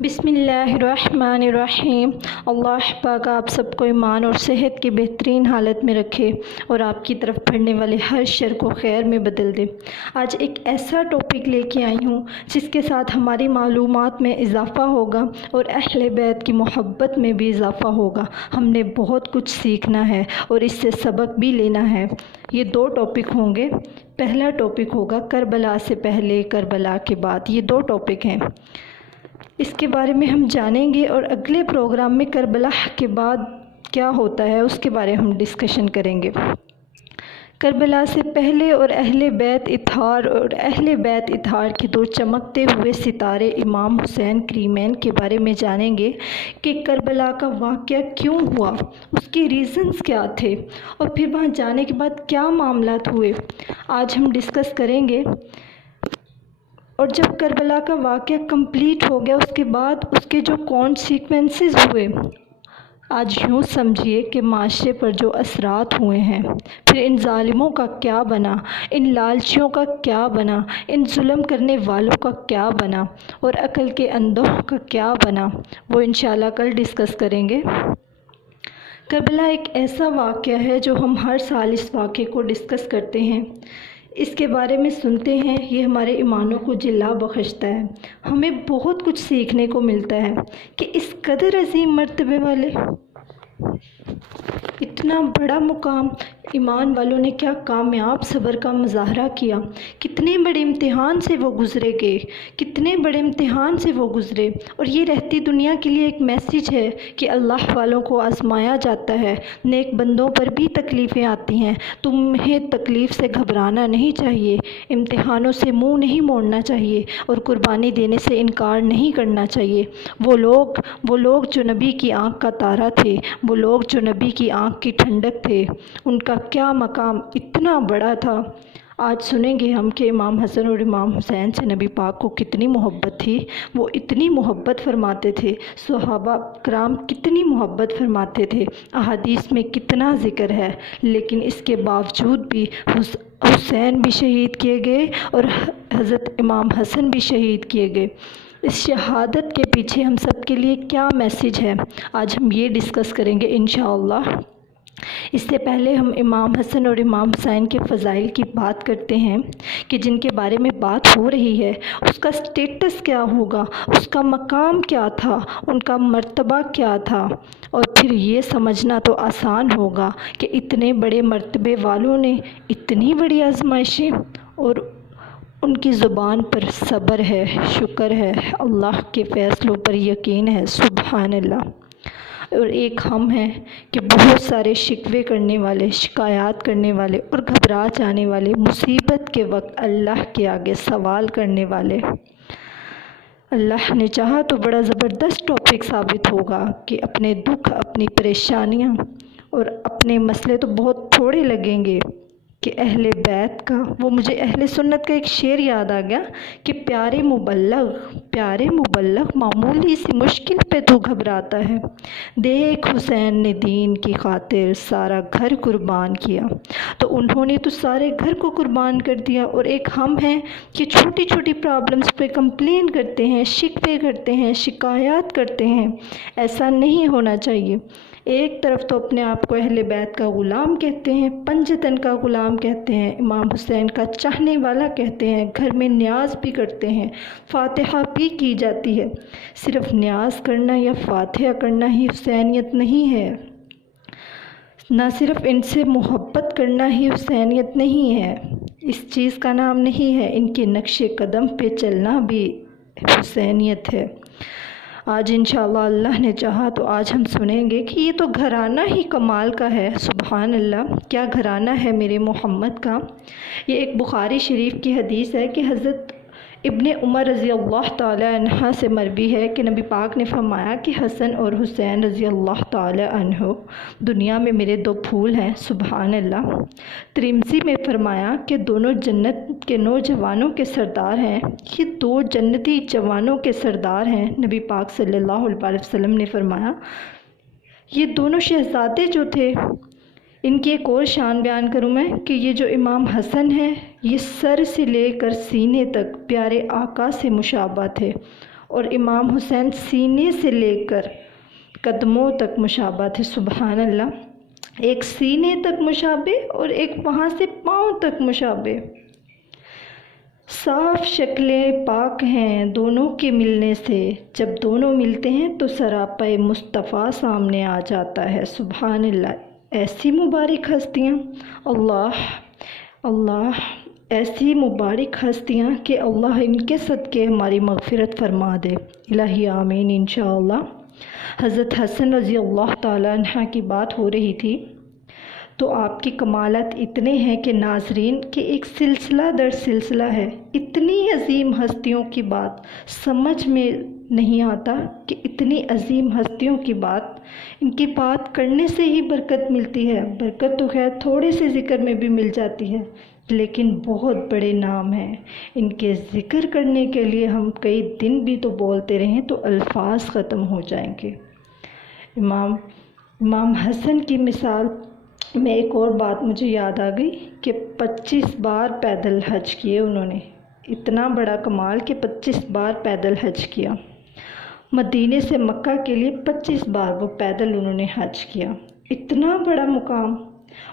بسم اللہ الرحمن الرحیم۔ اللہ پاک آپ سب کو ایمان اور صحت کی بہترین حالت میں رکھے اور آپ کی طرف بڑھنے والے ہر شر کو خیر میں بدل دے۔ آج ایک ایسا ٹاپک لے کے آئی ہوں جس کے ساتھ ہماری معلومات میں اضافہ ہوگا اور اہل بیت کی محبت میں بھی اضافہ ہوگا۔ ہم نے بہت کچھ سیکھنا ہے اور اس سے سبق بھی لینا ہے۔ یہ دو ٹاپک ہوں گے۔ پہلا ٹاپک ہوگا کربلا سے پہلے، کربلا کے بعد۔ یہ دو ٹاپک ہیں، اس کے بارے میں ہم جانیں گے اور اگلے پروگرام میں کربلا کے بعد کیا ہوتا ہے اس کے بارے میں ہم ڈسکشن کریں گے۔ کربلا سے پہلے اور اہل بیت اطہار کے دو چمکتے ہوئے ستارے امام حسین کریمین کے بارے میں جانیں گے کہ کربلا کا واقعہ کیوں ہوا، اس کے ریزنز کیا تھے اور پھر وہاں جانے کے بعد کیا معاملات ہوئے، آج ہم ڈسکس کریں گے۔ اور جب کربلا کا واقعہ کمپلیٹ ہو گیا اس کے بعد اس کے جو کانسیکوینسز ہوئے، آج یوں سمجھیے کہ معاشرے پر جو اثرات ہوئے ہیں، پھر ان ظالموں کا کیا بنا، ان لالچیوں کا کیا بنا، ان ظلم کرنے والوں کا کیا بنا اور عقل کے اندھوں کا کیا بنا، وہ انشاءاللہ کل ڈسکس کریں گے۔ کربلا ایک ایسا واقعہ ہے جو ہم ہر سال اس واقعے کو ڈسکس کرتے ہیں، اس کے بارے میں سنتے ہیں، یہ ہمارے ایمانوں کو جلا بخشتا ہے۔ ہمیں بہت کچھ سیکھنے کو ملتا ہے کہ اس قدر عظیم مرتبے والے، اتنا بڑا مقام، ایمان والوں نے کیا کامیاب صبر کا مظاہرہ کیا، کتنے بڑے امتحان سے وہ گزرے گئے، کتنے بڑے امتحان سے وہ گزرے۔ اور یہ رہتی دنیا کے لیے ایک میسیج ہے کہ اللہ والوں کو آزمایا جاتا ہے، نیک بندوں پر بھی تکلیفیں آتی ہیں، تمہیں تکلیف سے گھبرانا نہیں چاہیے، امتحانوں سے منہ نہیں موڑنا چاہیے اور قربانی دینے سے انکار نہیں کرنا چاہیے۔ وہ لوگ جو نبی کی آنکھ کا تارا تھے، وہ لوگ جو نبی کی آنکھ کی ٹھنڈک تھے، ان کا کیا مقام اتنا بڑا تھا۔ آج سنیں گے ہم کہ امام حسن اور امام حسین سے نبی پاک کو کتنی محبت تھی، وہ اتنی محبت فرماتے تھے، صحابہ کرام کتنی محبت فرماتے تھے، احادیث میں کتنا ذکر ہے، لیکن اس کے باوجود بھی حسین بھی شہید کیے گئے اور حضرت امام حسن بھی شہید کیے گئے۔ اس شہادت کے پیچھے ہم سب کے لیے کیا میسیج ہے، آج ہم یہ ڈسکس کریں گے انشاءاللہ۔ اس سے پہلے ہم امام حسن اور امام حسین کے فضائل کی بات کرتے ہیں کہ جن کے بارے میں بات ہو رہی ہے، اس کا سٹیٹس کیا ہوگا، اس کا مقام کیا تھا، ان کا مرتبہ کیا تھا، اور پھر یہ سمجھنا تو آسان ہوگا کہ اتنے بڑے مرتبے والوں نے اتنی بڑی آزمائشیں، اور ان کی زبان پر صبر ہے، شکر ہے، اللہ کے فیصلوں پر یقین ہے، سبحان اللہ۔ اور ایک ہم ہیں کہ بہت سارے شکوے کرنے والے، شکایات کرنے والے اور گھبرا جانے والے، مصیبت کے وقت اللہ کے آگے سوال کرنے والے۔ اللہ نے چاہا تو بڑا زبردست ٹاپک ثابت ہوگا کہ اپنے دکھ، اپنی پریشانیاں اور اپنے مسئلے تو بہت تھوڑے لگیں گے کہ اہل بیت کا، وہ مجھے اہل سنت کا ایک شعر یاد آ گیا کہ پیارے مبلغ معمولی سی مشکل پہ تو گھبراتا ہے، دیکھ حسین نے دین کی خاطر سارا گھر قربان کیا۔ تو انہوں نے تو سارے گھر کو قربان کر دیا، اور ایک ہم ہیں کہ چھوٹی چھوٹی پرابلمس پہ کمپلین کرتے ہیں، شکوے کرتے ہیں، شکایات کرتے ہیں۔ ایسا نہیں ہونا چاہیے۔ ایک طرف تو اپنے آپ کو اہل بیت کا غلام کہتے ہیں، پنجتن کا غلام کہتے ہیں، امام حسین کا چاہنے والا کہتے ہیں، گھر میں نیاز بھی کرتے ہیں، فاتحہ بھی کی جاتی ہے۔ صرف نیاز کرنا یا فاتحہ کرنا ہی حسینیت نہیں ہے، نہ صرف ان سے محبت کرنا ہی حسینیت نہیں ہے، اس چیز کا نام نہیں ہے، ان کے نقش قدم پہ چلنا بھی حسینیت ہے۔ آج انشاءاللہ اللہ نے چاہا تو آج ہم سنیں گے کہ یہ تو گھرانہ ہی کمال کا ہے، سبحان اللہ، کیا گھرانہ ہے میرے محمد کا۔ یہ ایک بخاری شریف کی حدیث ہے کہ حضرت ابن عمر رضی اللہ تعالی عنہ سے مروی ہے کہ نبی پاک نے فرمایا کہ حسن اور حسین رضی اللہ تعالی عنہ دنیا میں میرے دو پھول ہیں، سبحان اللہ۔ ترمذی میں فرمایا کہ دونوں جنت کے نوجوانوں کے سردار ہیں، یہ دو جنتی جوانوں کے سردار ہیں۔ نبی پاک صلی اللہ علیہ وسلم نے فرمایا یہ دونوں شہزادے جو تھے، ان کی ایک اور شان بیان کروں میں کہ یہ جو امام حسن ہے، یہ سر سے لے کر سینے تک پیارے آقا سے مشابہ تھے، اور امام حسین سینے سے لے کر قدموں تک مشابہ تھے۔ سبحان اللہ، ایک سینے تک مشابہ اور ایک وہاں سے پاؤں تک مشابہ۔ صاف شکلیں پاک ہیں دونوں کے ملنے سے، جب دونوں ملتے ہیں تو سراپے مصطفیٰ سامنے آ جاتا ہے۔ سبحان اللہ، ایسی مبارک ہستیاں، اللہ ایسی مبارک ہستیاں کہ اللہ ان کے صدقے ہماری مغفرت فرما دے۔ الہی آمین انشاءاللہ۔ حضرت حسن رضی اللہ تعالیٰ عنہ کی بات ہو رہی تھی تو آپ کی کمالات اتنے ہیں کہ ناظرین کہ ایک سلسلہ در سلسلہ ہے۔ اتنی عظیم ہستیوں کی بات سمجھ میں نہیں آتا کہ اتنی عظیم ہستیوں کی بات، ان کی بات کرنے سے ہی برکت ملتی ہے۔ برکت تو خیر تھوڑے سے ذکر میں بھی مل جاتی ہے، لیکن بہت بڑے نام ہیں۔ ان کے ذکر کرنے کے لیے ہم کئی دن بھی تو بولتے رہیں تو الفاظ ختم ہو جائیں گے۔ امام حسن کی مثال میں ایک اور بات مجھے یاد آ گئی کہ 25 بار پیدل حج کیے انہوں نے۔ اتنا بڑا کمال کہ 25 بار پیدل حج کیا۔ مدینے سے مکہ کے لیے 25 بار وہ پیدل انہوں نے حج کیا۔ اتنا بڑا مقام،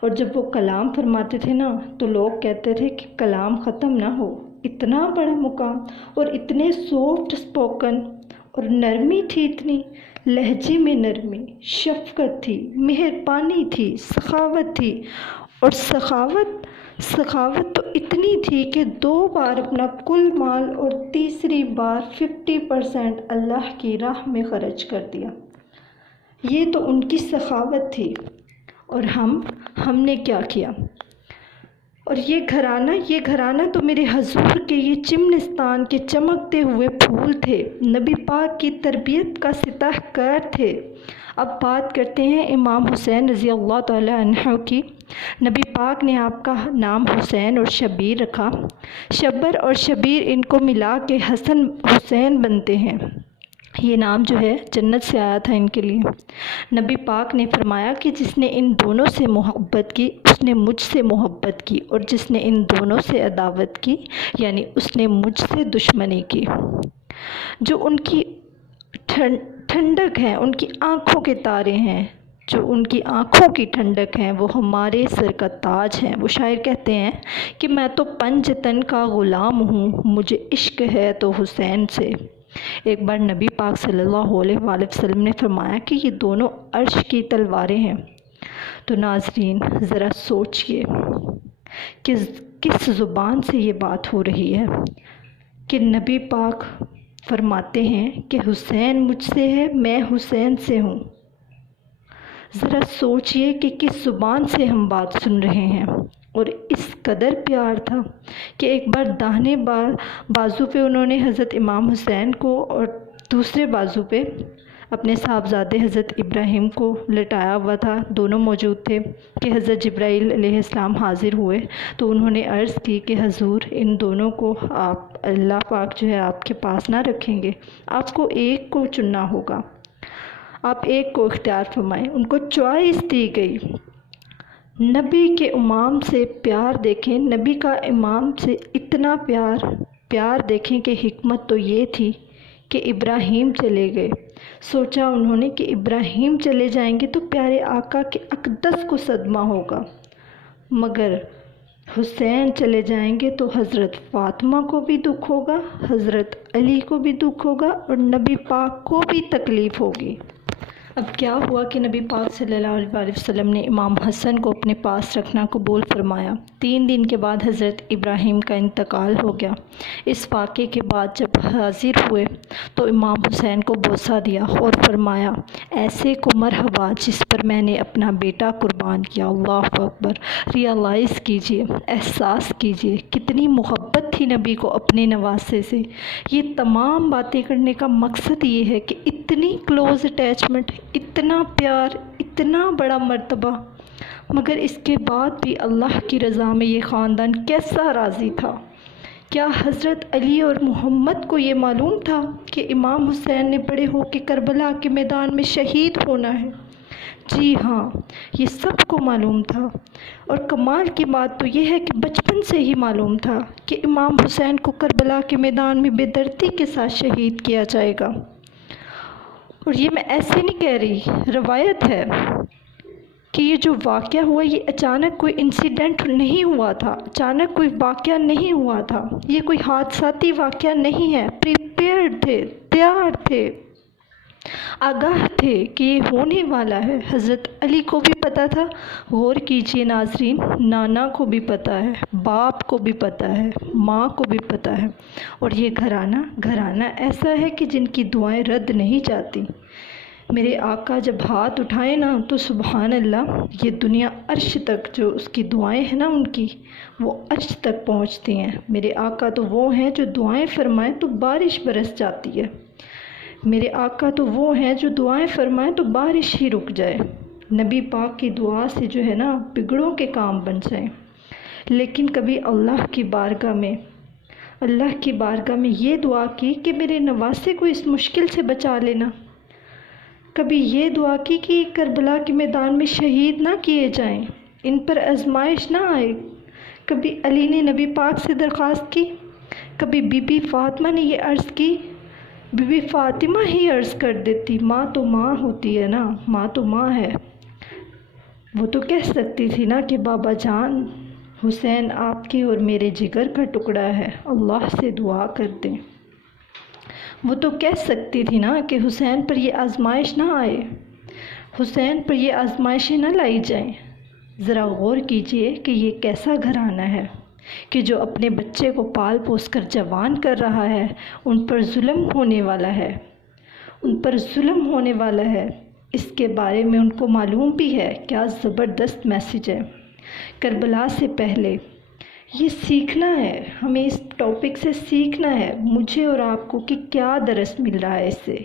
اور جب وہ کلام فرماتے تھے نا تو لوگ کہتے تھے کہ کلام ختم نہ ہو۔ اتنا بڑا مقام اور اتنے سافٹ اسپوکن، اور نرمی تھی اتنی، لہجے میں نرمی، شفقت تھی، مہربانی تھی، سخاوت تھی، اور سخاوت تو اتنی تھی کہ 2 بار اپنا کل مال اور تیسری بار 50% اللہ کی راہ میں خرچ کر دیا۔ یہ تو ان کی سخاوت تھی، اور ہم نے کیا کیا؟ اور یہ گھرانہ تو میرے حضور کے یہ چمنستان کے چمکتے ہوئے پھول تھے، نبی پاک کی تربیت کا سطح کار تھے۔ اب بات کرتے ہیں امام حسین رضی اللہ تعالیٰ عنہ کی۔ نبی پاک نے آپ کا نام حسین اور شبیر رکھا۔ شبر اور شبیر ان کو ملا کے حسن حسین بنتے ہیں۔ یہ نام جو ہے جنت سے آیا تھا ان کے لیے۔ نبی پاک نے فرمایا کہ جس نے ان دونوں سے محبت کی اس نے مجھ سے محبت کی، اور جس نے ان دونوں سے عداوت کی یعنی اس نے مجھ سے دشمنی کی۔ جو ان کی ٹھنڈک ہے، ان کی آنکھوں کے تارے ہیں، جو ان کی آنکھوں کی ٹھنڈک ہیں، وہ ہمارے سر کا تاج ہیں۔ وہ شاعر کہتے ہیں کہ میں تو پنجتن کا غلام ہوں، مجھے عشق ہے تو حسین سے۔ ایک بار نبی پاک صلی اللہ علیہ وآلہ وسلم نے فرمایا کہ یہ دونوں عرش کی تلواریں ہیں۔ تو ناظرین ذرا سوچئے کہ کس زبان سے یہ بات ہو رہی ہے کہ نبی پاک فرماتے ہیں کہ حسین مجھ سے ہے، میں حسین سے ہوں۔ ذرا سوچئے کہ کس زبان سے ہم بات سن رہے ہیں، اور اس قدر پیار تھا کہ ایک بار داہنے بازو پہ انہوں نے حضرت امام حسین کو اور دوسرے بازو پہ اپنے صاحبزادے حضرت ابراہیم کو لٹایا ہوا تھا۔ دونوں موجود تھے کہ حضرت جبرائیل علیہ السلام حاضر ہوئے تو انہوں نے عرض کی کہ حضور ان دونوں کو آپ اللہ پاک جو ہے آپ کے پاس نہ رکھیں گے، آپ کو ایک کو چننا ہوگا، آپ ایک کو اختیار فرمائیں۔ ان کو چوائس دی گئی۔ نبی کے امام سے پیار دیکھیں، نبی کا امام سے اتنا پیار دیکھیں کہ حکمت تو یہ تھی کہ ابراہیم چلے گئے۔ سوچا انہوں نے کہ ابراہیم چلے جائیں گے تو پیارے آقا کے اقدس کو صدمہ ہوگا، مگر حسین چلے جائیں گے تو حضرت فاطمہ کو بھی دکھ ہوگا، حضرت علی کو بھی دکھ ہوگا، اور نبی پاک کو بھی تکلیف ہوگی۔ اب کیا ہوا کہ نبی پاک صلی اللہ علیہ وسلم نے امام حسن کو اپنے پاس رکھنا قبول فرمایا۔ 3 دن کے بعد حضرت ابراہیم کا انتقال ہو گیا۔ اس واقعے کے بعد جب حاضر ہوئے تو امام حسین کو بوسہ دیا اور فرمایا ایسے کو مرحبا جس پر میں نے اپنا بیٹا قربان کیا۔ اللہ اکبر! ریئلائز کیجئے، احساس کیجئے کتنی محبت تھی نبی کو اپنے نواسے سے۔ یہ تمام باتیں کرنے کا مقصد یہ ہے کہ اتنی کلوز اٹیچمنٹ، اتنا پیار، اتنا بڑا مرتبہ، مگر اس کے بعد بھی اللہ کی رضا میں یہ خاندان کیسا راضی تھا۔ کیا حضرت علی اور محمد کو یہ معلوم تھا کہ امام حسین نے بڑے ہو کے کربلا کے میدان میں شہید ہونا ہے؟ جی ہاں، یہ سب کو معلوم تھا، اور کمال کی بات تو یہ ہے کہ بچپن سے ہی معلوم تھا کہ امام حسین کو کربلا کے میدان میں بے دردی کے ساتھ شہید کیا جائے گا۔ اور یہ میں ایسے نہیں کہہ رہی، روایت ہے کہ یہ جو واقعہ ہوا یہ اچانک کوئی انسیڈنٹ نہیں ہوا تھا، اچانک کوئی واقعہ نہیں ہوا تھا، یہ کوئی حادثاتی واقعہ نہیں ہے، پریپیئرڈ تھے، تیار تھے، آگاہ تھے کہ یہ ہونے والا ہے۔ حضرت علی کو بھی پتہ تھا، غور کیجئے ناظرین، نانا کو بھی پتہ ہے، باپ کو بھی پتہ ہے، ماں کو بھی پتہ ہے، اور یہ گھرانہ ایسا ہے کہ جن کی دعائیں رد نہیں جاتی۔ میرے آقا جب ہاتھ اٹھائیں نا تو سبحان اللہ، یہ دنیا عرش تک جو اس کی دعائیں ہیں نا ان کی، وہ عرش تک پہنچتی ہیں۔ میرے آقا تو وہ ہیں جو دعائیں فرمائیں تو بارش برس جاتی ہے۔ میرے آقا تو وہ ہیں جو دعائیں فرمائیں تو بارش ہی رک جائے۔ نبی پاک کی دعا سے جو ہے نا بگڑوں کے کام بن جائیں۔ لیکن کبھی اللہ کی بارگاہ میں یہ دعا کی کہ میرے نواسے کو اس مشکل سے بچا لینا۔ کبھی یہ دعا کی کہ کربلا کے میدان میں شہید نہ کیے جائیں، ان پر آزمائش نہ آئے۔ کبھی علی نے نبی پاک سے درخواست کی، کبھی بی بی فاطمہ نے یہ عرض کی، بی بی فاطمہ ہی عرض کر دیتی، ماں تو ماں ہوتی ہے نا، ماں تو ماں ہے۔ وہ تو کہہ سکتی تھی نا کہ بابا جان حسین آپ کے اور میرے جگر کا ٹکڑا ہے، اللہ سے دعا کر دیں۔ وہ تو کہہ سکتی تھی نا کہ حسین پر یہ آزمائش نہ آئے، حسین پر یہ آزمائشیں نہ لائی جائیں۔ ذرا غور کیجئے کہ یہ کیسا گھرانہ ہے کہ جو اپنے بچے کو پال پوس کر جوان کر رہا ہے، ان پر ظلم ہونے والا ہے، ان پر ظلم ہونے والا ہے۔ اس کے بارے میں ان کو معلوم بھی ہے۔ کیا زبردست میسیج ہے۔ کربلا سے پہلے یہ سیکھنا ہے، ہمیں اس ٹاپک سے سیکھنا ہے، مجھے اور آپ کو، کہ کیا درس مل رہا ہے اس سے،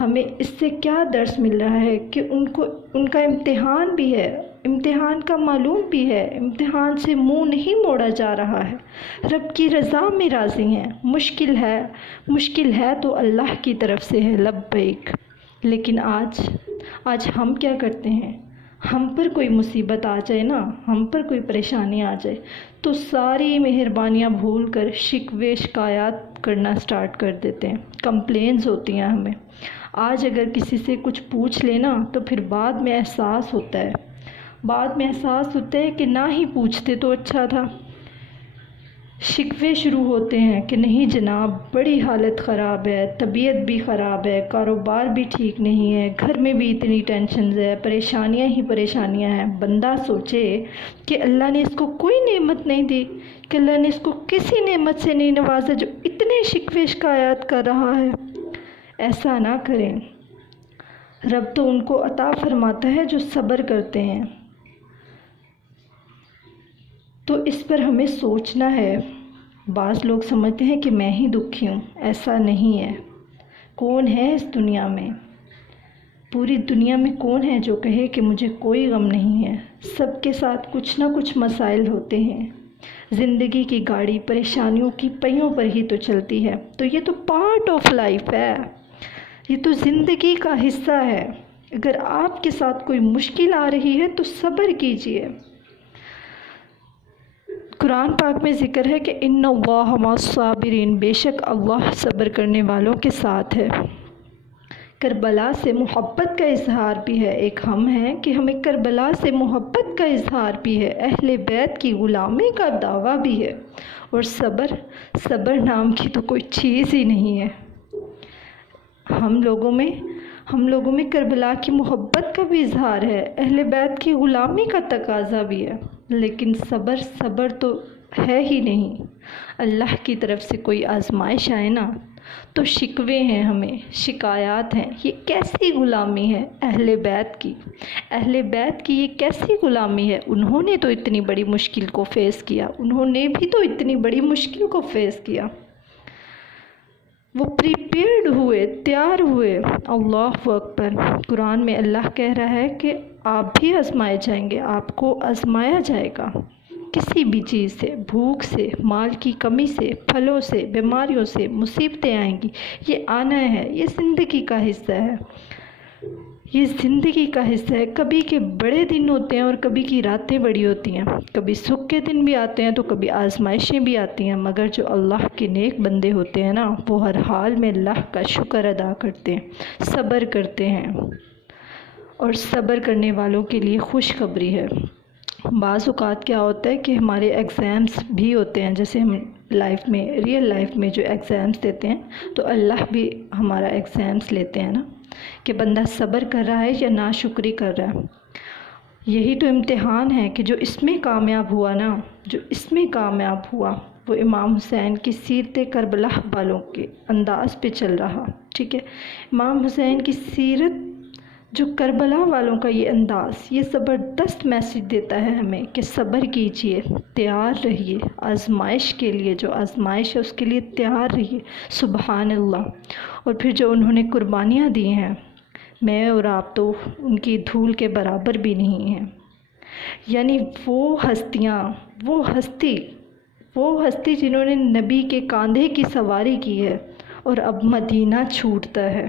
ہمیں اس سے کیا درس مل رہا ہے کہ ان کا امتحان بھی ہے، امتحان کا معلوم بھی ہے، امتحان سے منہ نہیں موڑا جا رہا ہے، رب کی رضا میں راضی ہیں۔ مشکل ہے تو اللہ کی طرف سے ہے، لبیک۔ لیکن آج ہم کیا کرتے ہیں؟ ہم پر کوئی مصیبت آ جائے نا، ہم پر کوئی پریشانی آ جائے تو ساری مہربانیاں بھول کر شکوے شکایات کرنا سٹارٹ کر دیتے ہیں، کمپلینز ہوتی ہیں ہمیں۔ آج اگر کسی سے کچھ پوچھ لینا تو پھر بعد میں احساس ہوتا ہے کہ نہ ہی پوچھتے تو اچھا تھا۔ شکوے شروع ہوتے ہیں کہ نہیں جناب، بڑی حالت خراب ہے، طبیعت بھی خراب ہے، کاروبار بھی ٹھیک نہیں ہے، گھر میں بھی اتنی ٹینشنز ہے، پریشانیاں ہی پریشانیاں ہیں۔ بندہ سوچے کہ اللہ نے اس کو کوئی نعمت نہیں دی، کہ اللہ نے اس کو کسی نعمت سے نہیں نوازا جو اتنے شکوے شکایات کر رہا ہے۔ ایسا نہ کریں، رب تو ان کو عطا فرماتا ہے جو صبر کرتے ہیں۔ تو اس پر ہمیں سوچنا ہے۔ بعض لوگ سمجھتے ہیں کہ میں ہی دکھی ہوں، ایسا نہیں ہے۔ کون ہے اس دنیا میں، پوری دنیا میں کون ہے جو کہے کہ مجھے کوئی غم نہیں ہے؟ سب کے ساتھ کچھ نہ کچھ مسائل ہوتے ہیں۔ زندگی کی گاڑی پریشانیوں کی پہیوں پر ہی تو چلتی ہے، تو یہ تو پارٹ آف لائف ہے، یہ تو زندگی کا حصہ ہے۔ اگر آپ کے ساتھ کوئی مشکل آ رہی ہے تو صبر کیجئے۔ قرآن پاک میں ذکر ہے کہ ان اللہ مع الصابرین، بے شک اللہ صبر کرنے والوں کے ساتھ ہے۔ کربلا سے محبت کا اظہار بھی ہے۔ ایک ہم ہیں کہ ہمیں کربلا سے محبت کا اظہار بھی ہے، اہل بیت کی غلامی کا دعویٰ بھی ہے، اور صبر نام کی تو کوئی چیز ہی نہیں ہے۔ ہم لوگوں میں کربلا کی محبت کا بھی اظہار ہے، اہل بیت کی غلامی کا تقاضا بھی ہے، لیکن صبر تو ہے ہی نہیں۔ اللہ کی طرف سے کوئی آزمائش آئے نا تو شکوے ہیں، ہمیں شکایات ہیں۔ یہ کیسی غلامی ہے اہل بیت کی یہ کیسی غلامی ہے؟ انہوں نے تو اتنی بڑی مشکل کو فیس کیا، وہ پریپیئرڈ ہوئے، تیار ہوئے۔ اللہ اکبر۔ قرآن میں اللہ کہہ رہا ہے کہ آپ بھی آزمائے جائیں گے، آپ کو آزمایا جائے گا کسی بھی چیز سے، بھوک سے، مال کی کمی سے، پھلوں سے، بیماریوں سے، مصیبتیں آئیں گی، یہ آنا ہے، یہ زندگی کا حصہ ہے۔ یہ زندگی کا حصہ ہے۔ کبھی کے بڑے دن ہوتے ہیں اور کبھی کی راتیں بڑی ہوتی ہیں، کبھی سکھ کے دن بھی آتے ہیں تو کبھی آزمائشیں بھی آتی ہیں، مگر جو اللہ کے نیک بندے ہوتے ہیں نا، وہ ہر حال میں اللہ کا شکر ادا کرتے ہیں، صبر کرتے ہیں، اور صبر کرنے والوں کے لیے خوشخبری ہے۔ بعض اوقات کیا ہوتا ہے کہ ہمارے ایگزامس بھی ہوتے ہیں، جیسے ہم لائف میں، ریئل لائف میں جو ایگزامس دیتے ہیں، تو اللہ بھی ہمارا ایگزامس لیتے ہیں نا، کہ بندہ صبر کر رہا ہے یا ناشکری کر رہا ہے۔ یہی تو امتحان ہے کہ جو اس میں کامیاب ہوا نا، جو اس میں کامیاب ہوا، وہ امام حسین کی سیرت کربلا والوں کے انداز پہ چل رہا، ٹھیک ہے۔ امام حسین کی سیرت، جو کربلا والوں کا یہ انداز، یہ زبردست میسیج دیتا ہے ہمیں کہ صبر کیجئے، تیار رہیے آزمائش کے لیے، جو آزمائش ہے اس کے لیے تیار رہیے۔ سبحان اللہ۔ اور پھر جو انہوں نے قربانیاں دی ہیں، میں اور آپ تو ان کی دھول کے برابر بھی نہیں ہیں۔ یعنی وہ ہستیاں، وہ ہستی جنہوں نے نبی کے کاندھے کی سواری کی ہے، اور اب مدینہ چھوٹتا ہے۔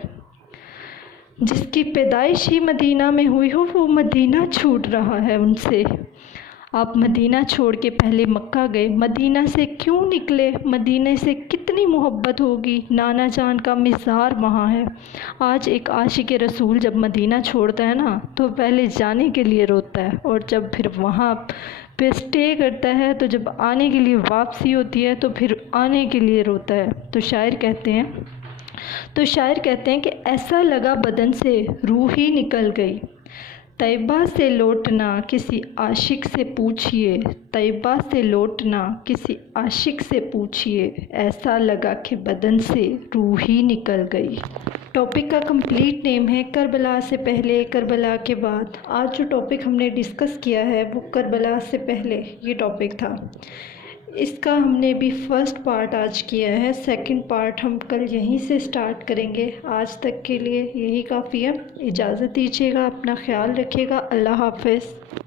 جس کی پیدائش ہی مدینہ میں ہوئی ہو، وہ مدینہ چھوٹ رہا ہے ان سے۔ آپ مدینہ چھوڑ کے پہلے مکہ گئے، مدینہ سے کیوں نکلے؟ مدینہ سے کتنی محبت ہوگی، نانا جان کا مزار وہاں ہے۔ آج ایک عاشق رسول جب مدینہ چھوڑتا ہے نا، تو پہلے جانے کے لیے روتا ہے، اور جب پھر وہاں پہ اسٹے کرتا ہے، تو جب آنے کے لیے واپسی ہوتی ہے تو پھر آنے کے لیے روتا ہے۔ تو شاعر کہتے ہیں کہ ایسا لگا بدن سے روح ہی نکل گئی، طیبہ سے لوٹنا کسی عاشق سے پوچھئے، طیبہ سے لوٹنا کسی عاشق سے پوچھئے، ایسا لگا کہ بدن سے روح ہی نکل گئی۔ ٹاپک کا کمپلیٹ نیم ہے کربلا سے پہلے، کربلا کے بعد۔ آج جو ٹاپک ہم نے ڈسکس کیا ہے وہ کربلا سے پہلے یہ ٹاپک تھا۔ اس کا ہم نے بھی فرسٹ پارٹ آج کیا ہے، سیکنڈ پارٹ ہم کل یہیں سے سٹارٹ کریں گے۔ آج تک کے لیے یہی کافی ہے، اجازت دیجیے گا، اپنا خیال رکھیے گا، اللہ حافظ۔